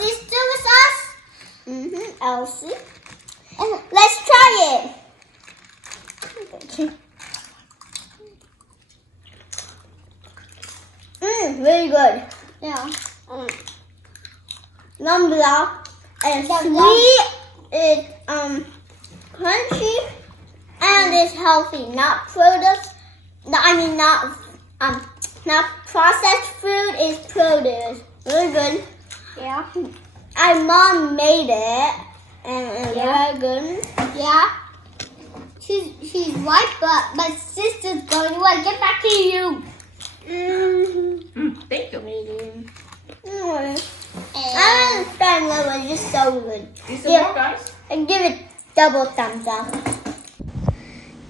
sister with us? Elsie. Let's try it. Very good. Yeah. Number and sweet. It's crunchy and it's healthy. Not produce. Not processed food. It's produce. Very good. Yeah. Our mom made it, and very good. Yeah. She's right, but my sister's going to get back to you. Thank you. And that was just so good. Is it more, guys? And give it double thumbs up.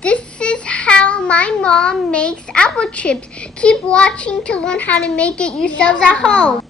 This is how my mom makes apple chips. Keep watching to learn how to make it yourselves at home.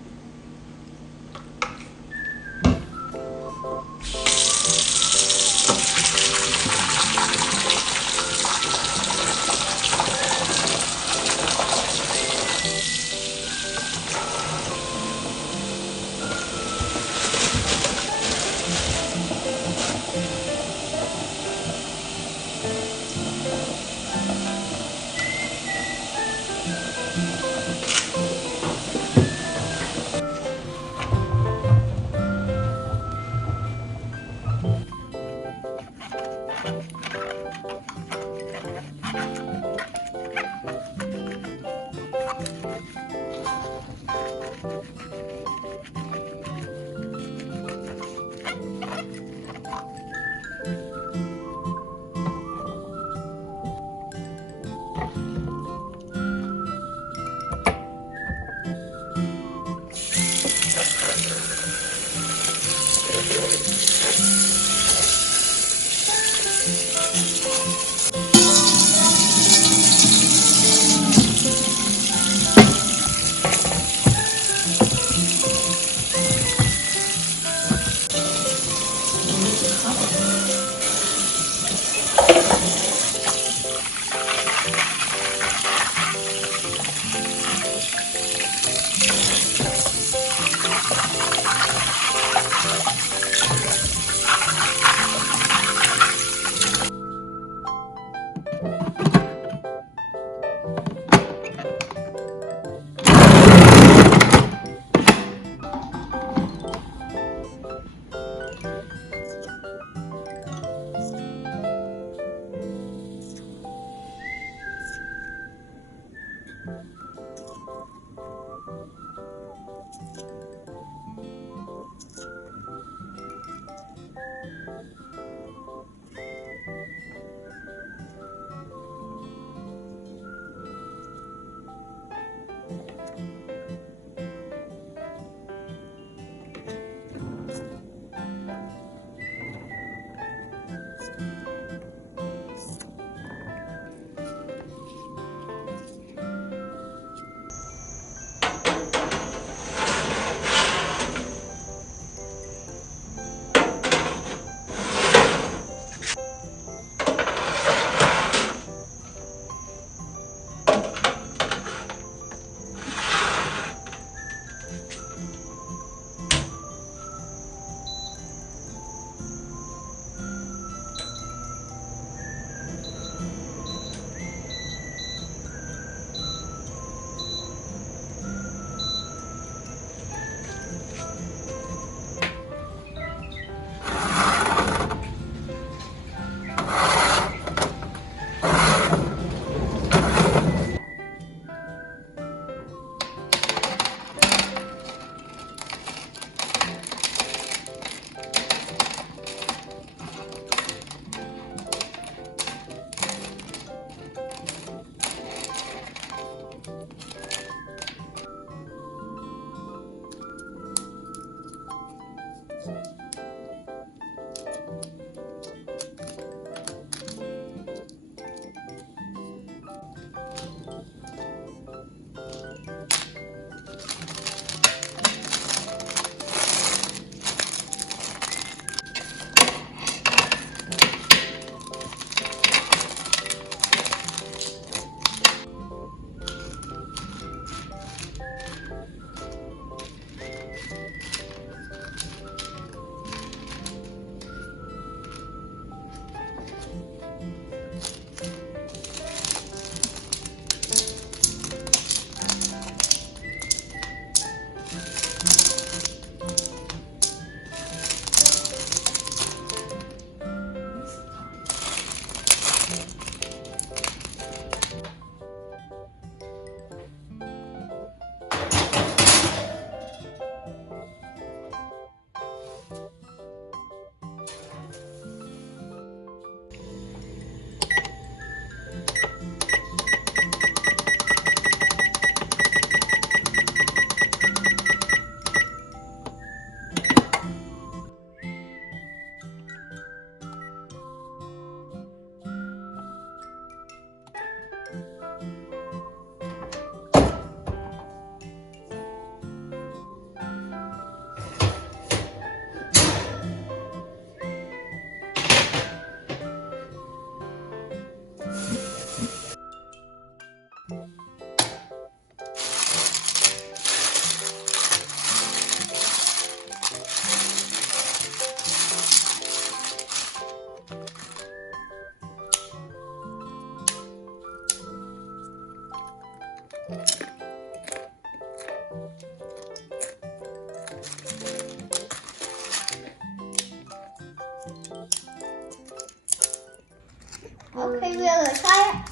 good. Try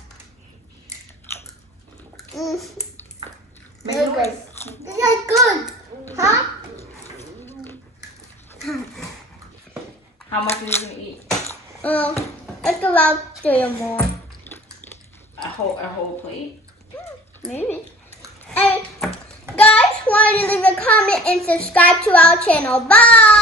it. Very good. It's good. Huh? How much are you gonna eat? It's about 3 or more. A whole plate? Maybe. And guys, want to leave a comment and subscribe to our channel. Bye.